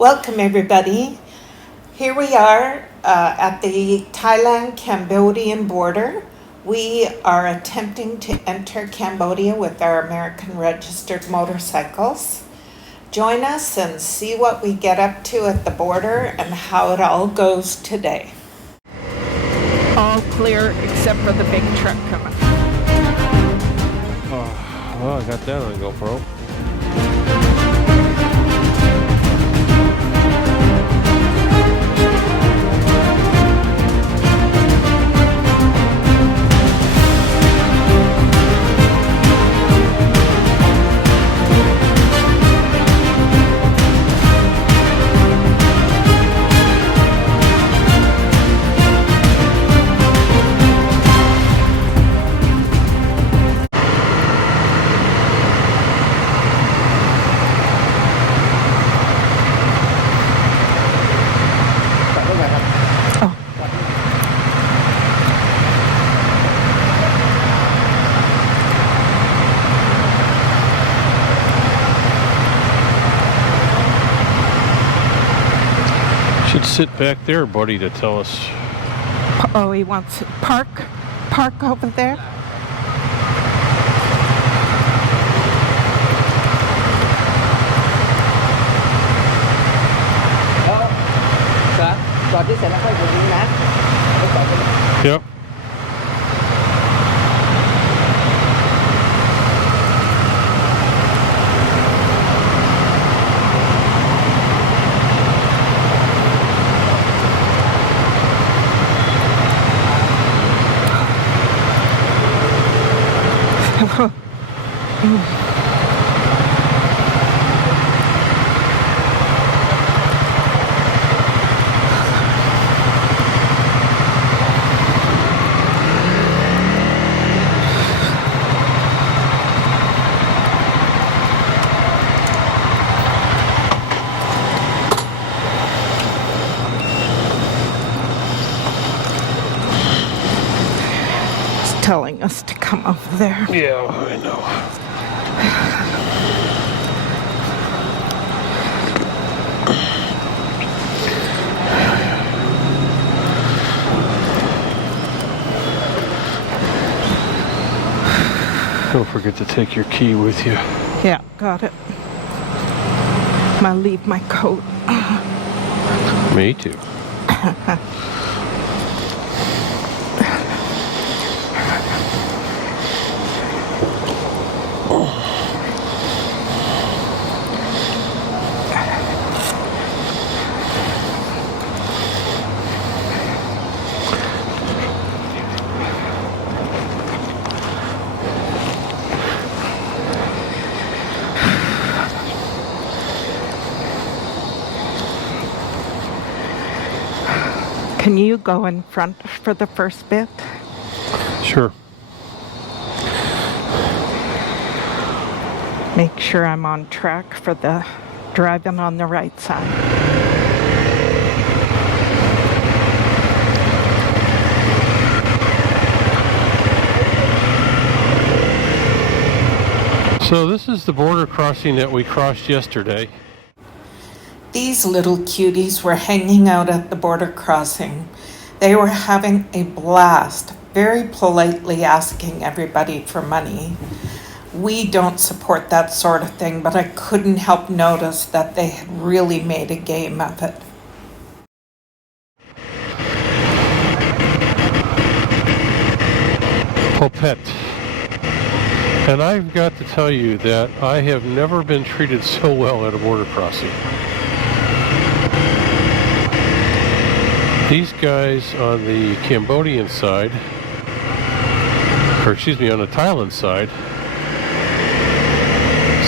Welcome everybody. Here we are at the Thailand Cambodian border. We are attempting to enter Cambodia with our American registered motorcycles. Join us and see what we get up to at the border and how it all goes today. All clear except for the big truck coming. Oh, well, I got that on GoPro. Should sit back there, buddy, to tell us. Oh, he wants to park over there. Yep. Telling us to come over there. Yeah, I know. Don't forget to take your key with you. Yeah, got it. I'm gonna leave my coat. Me too. Can you go in front for the first bit? Sure. Make sure I'm on track for the driving on the right side. So this is the border crossing that we crossed yesterday. These little cuties were hanging out at the border crossing. They were having a blast, very politely asking everybody for money. We don't support that sort of thing, but I couldn't help notice that they had really made a game of it. Popet. And I've got to tell you that I have never been treated so well at a border crossing. These guys on the Cambodian side, or excuse me, on the Thailand side,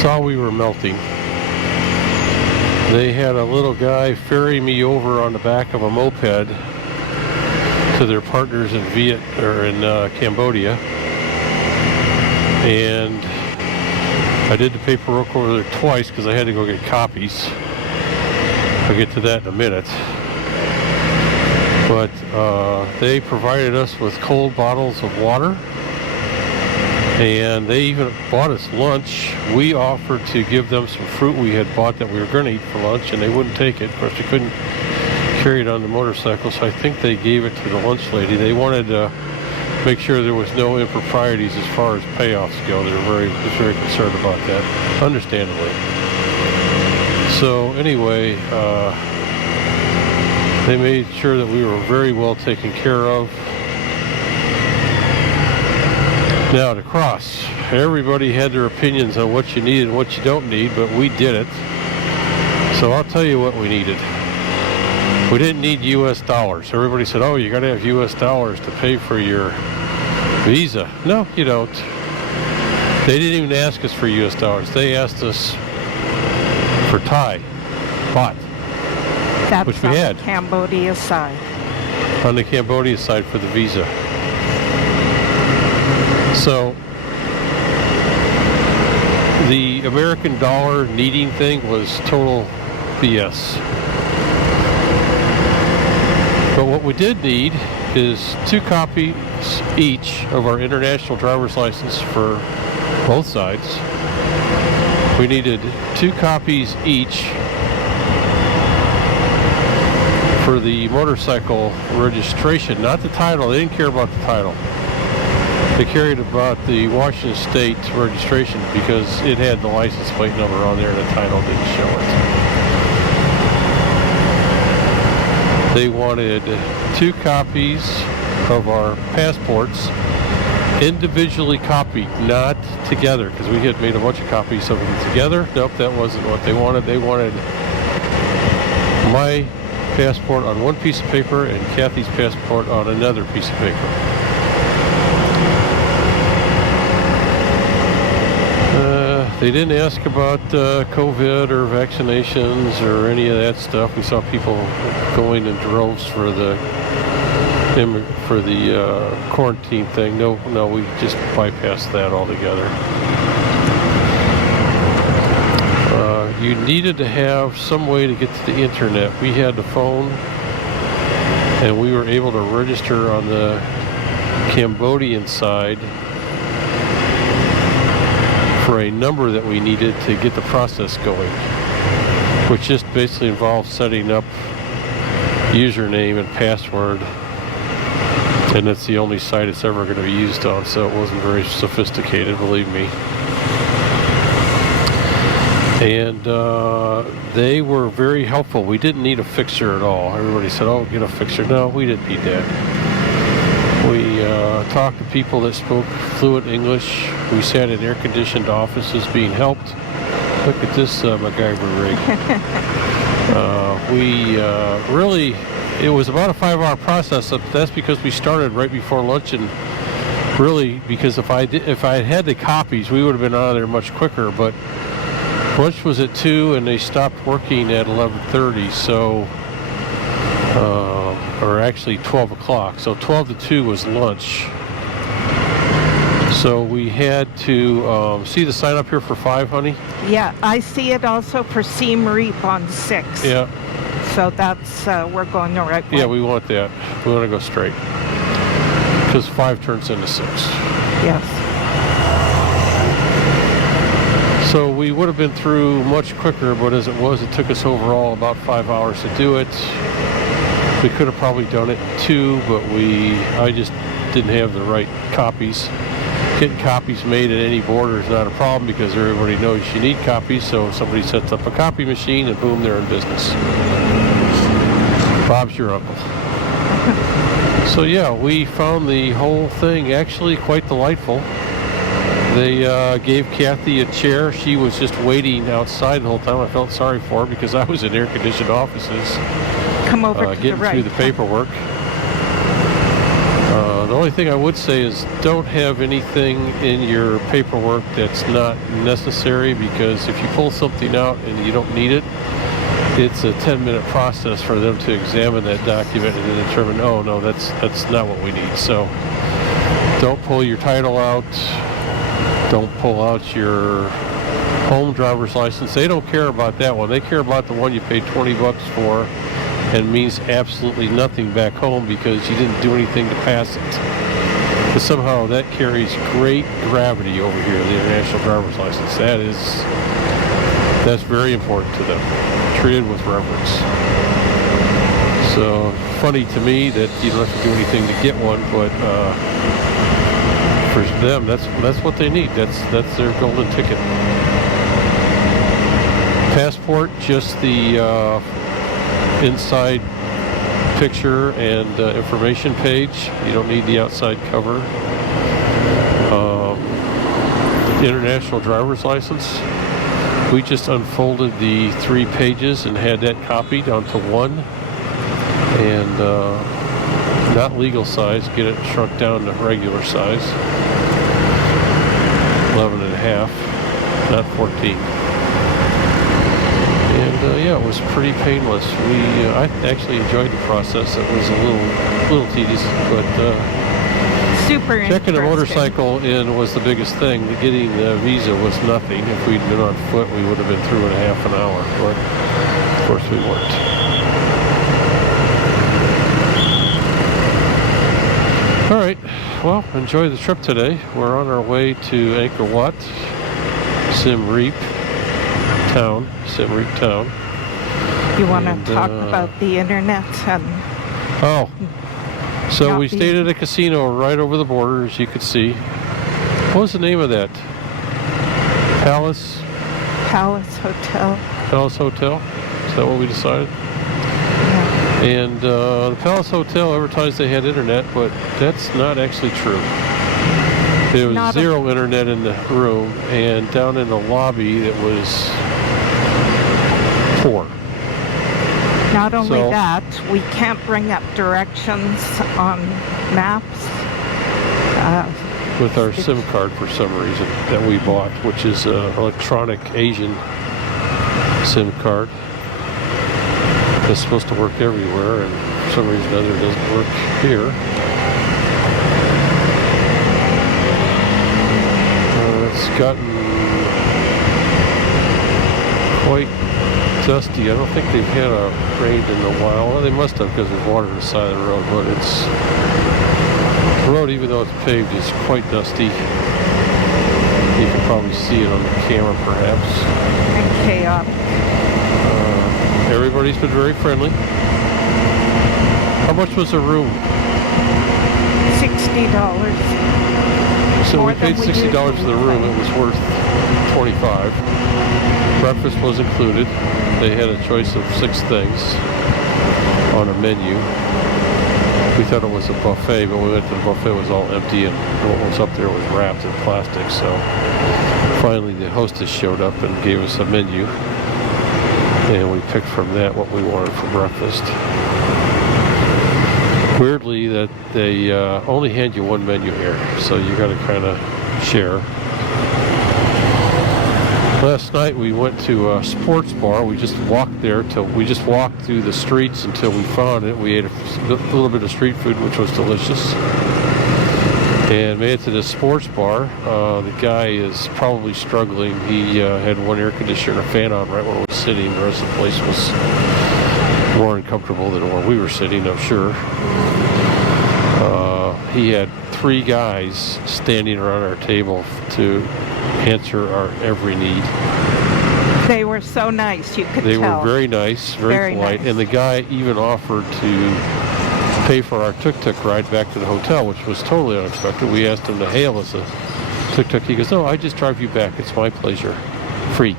saw we were melting. They had a little guy ferry me over on the back of a moped to their partners in Cambodia, and I did the paperwork over there twice because I had to go get copies. I'll get to that in a minute. But they provided us with cold bottles of water And they even bought us lunch. We offered to give them some fruit we had bought that we were going to eat for lunch, and they wouldn't take it. Of course, we couldn't carry it on the motorcycle, so I think they gave it to the lunch lady. They wanted to make sure there was no improprieties as far as payoffs go. They were very concerned about that, understandably. So anyway, they made sure that we were very well taken care of. Now to cross, everybody had their opinions on what you need and what you don't need, but we did it. So I'll tell you what we needed. We didn't need US dollars. Everybody said, oh, you got to have US dollars to pay for your visa. No, you don't. They didn't even ask us for US dollars. They asked us for Thai baht, That's which we on had the Cambodia side. on the Cambodia side for the visa. So the American dollar needing thing was total BS. But what we did need is 2 copies each of our international driver's license for both sides. We needed 2 copies each for the motorcycle registration, not the title. They didn't care about the title. They cared about the Washington State registration because it had the license plate number on there and the title didn't show it. They wanted 2 copies of our passports, individually copied, not together, because we had made a bunch of copies of them together. Nope, that wasn't what they wanted. They wanted my passport on one piece of paper and Kathy's passport on another piece of paper. They didn't ask about COVID or vaccinations or any of that stuff. We saw people going in droves for the quarantine thing. No, we just bypassed that altogether. You needed to have some way to get to the internet. We had the phone, and we were able to register on the Cambodian side for a number that we needed to get the process going, which just basically involves setting up username and password, and that's the only site it's ever going to be used on, so it wasn't very sophisticated, believe me. And they were very helpful. We didn't need a fixer at all. Everybody said, oh, get a fixer. No, we didn't need that. We talked to people that spoke fluent English. We sat in air-conditioned offices being helped. Look at this MacGyver rig. It was about a 5-hour process. That's because we started right before lunch, and really because if I had had the copies, we would have been out of there much quicker. But lunch was at 2, and they stopped working at 11:30. So. Or actually 12 o'clock. So 12 to 2 was lunch. So we had to see the sign up here for 5, honey? Yeah, I see it also for Siem Reap on 6. Yeah. So that's, we're going the right way. Yeah, we want that. We want to go straight. Because 5 turns into 6. Yes. So we would have been through much quicker, but as it was, it took us overall about 5 hours to do it. We could have probably done it in 2, but I just didn't have the right copies. Getting copies made at any border is not a problem because everybody knows you need copies, so somebody sets up a copy machine and boom, they're in business. Bob's your uncle. So yeah, we found the whole thing actually quite delightful. They gave Kathy a chair. She was just waiting outside the whole time. I felt sorry for her because I was in air-conditioned offices. Come over to getting the right. through the paperwork. The only thing I would say is don't have anything in your paperwork that's not necessary, because if you pull something out and you don't need it, it's a 10-minute process for them to examine that document and then determine, oh no, that's not what we need. So don't pull your title out. Don't pull out your home driver's license. They don't care about that one. They care about the one you paid $20 for and means absolutely nothing back home because you didn't do anything to pass it. But somehow that carries great gravity over here, the international driver's license. That's very important to them. Treated with reverence. So funny to me that you don't have to do anything to get one, but for them, that's what they need. That's their golden ticket. Passport, just the inside picture and information page. You don't need the outside cover. International driver's license. We just unfolded the 3 pages and had that copied onto one, and not legal size, get it shrunk down to regular size, 11 and a half, not 14. And yeah, it was pretty painless. I actually enjoyed the process. It was a little tedious, but Super checking a interesting. motorcycle in was the biggest thing. Getting the visa was nothing. If we'd been on foot, we would have been through in a half an hour, but of course we weren't. All right, well, enjoy the trip today. We're on our way to Angkor Wat, Siem Reap Town. You want to talk about the internet and Oh, so Not we the- stayed at a casino right over the border, as you could see. What was the name of that? Palace Hotel? Hotel? Is that what we decided? Yeah. And the Palace Hotel advertised they had internet, but that's not actually true. There was Not zero internet in the room, and down in the lobby it was poor. Not only So- that, we can't bring up directions on maps. With our SIM card for some reason that we bought, which is an electronic Asian SIM card. It's supposed to work everywhere, and for some reason or other it doesn't work here. It's gotten quite dusty. I don't think they've had a rain in a while. Well, they must have, because there's water on the side of the road, but the road, even though it's paved, is quite dusty. You can probably see it on the camera, perhaps. And chaotic. Everybody's been very friendly. How much was the room? $60. So More we paid than we $60 for the usually room. pay. It was worth $25. Breakfast was included. They had a choice of 6 things on a menu. We thought it was a buffet, but we went to the buffet, it was all empty, and what was up there was wrapped in plastic. So finally the hostess showed up and gave us a menu, and we picked from that what we wanted for breakfast. Weirdly, that they only hand you one menu here, so you got to kind of share. Last night we went to a sports bar. We just walked through the streets until we found it. We ate a little bit of street food, which was delicious, and made it to the sports bar. The guy is probably struggling. He had one air conditioner and a fan on right where we were sitting. The rest of the place was more uncomfortable than where we were sitting, I'm sure. He had 3 guys standing around our table to answer our every need. They were so nice, you could They tell. were very nice, very polite, nice. and the guy even offered to pay for our tuk-tuk ride back to the hotel, which was totally unexpected. We asked him to hail us a tuk-tuk. He goes, "No, I just drive you back. It's my pleasure. Free."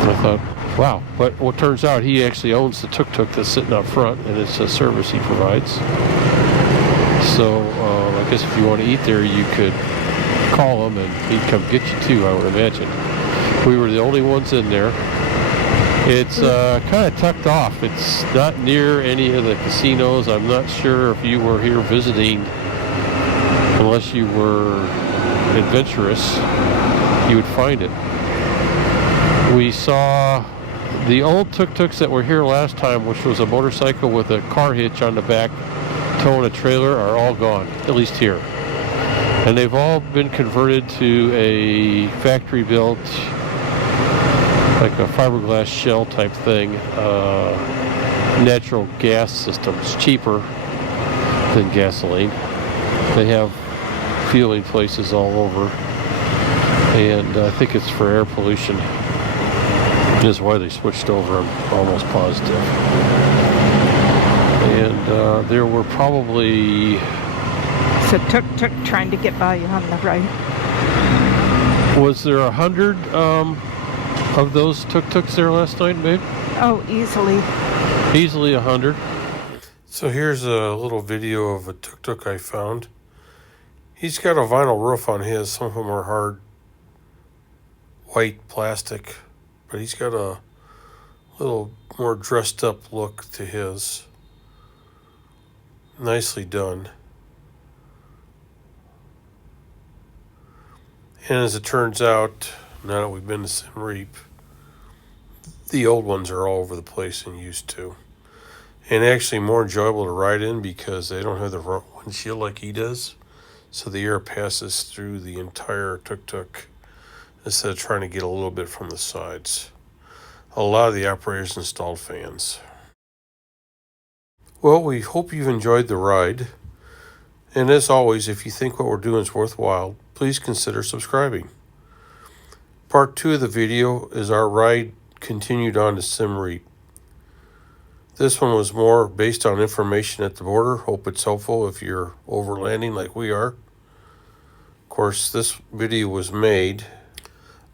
And I thought, wow. But what turns out, he actually owns the tuk-tuk that's sitting out front, and it's a service he provides. So I guess if you want to eat there, you could call him, and he'd come get you too, I would imagine. We were the only ones in there. It's kind of tucked off. It's not near any of the casinos. I'm not sure if you were here visiting, unless you were adventurous, you would find it. We saw the old tuk-tuks that were here last time, which was a motorcycle with a car hitch on the back towing a trailer, are all gone, at least here. And they've all been converted to a factory-built, like a fiberglass shell type thing, natural gas system. It's cheaper than gasoline. They have fueling places all over, and I think it's for air pollution. Is why they switched over, I'm almost positive. And there were probably... So tuk-tuk trying to get by on the right. Was there 100 of those tuk-tuks there last night, babe? Oh, easily. Easily 100. So here's a little video of a tuk-tuk I found. He's got a vinyl roof on his. Some of them are hard white plastic, but he's got a little more dressed up look to his. Nicely done. And as it turns out, now that we've been to Siem Reap, the old ones are all over the place and used to. And actually more enjoyable to ride in because they don't have the front windshield like he does. So the air passes through the entire tuk-tuk instead of trying to get a little bit from the sides. A lot of the operators installed fans. Well, we hope you've enjoyed the ride. And as always, if you think what we're doing is worthwhile, please consider subscribing. Part 2 of the video is our ride continued on to Siem Reap. This one was more based on information at the border. Hope it's helpful if you're overlanding like we are. Of course, this video was made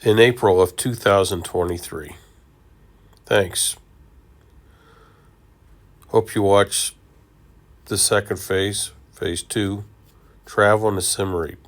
in April of 2023. Thanks. Hope you watch the second phase, phase 2, travel to Siem Reap.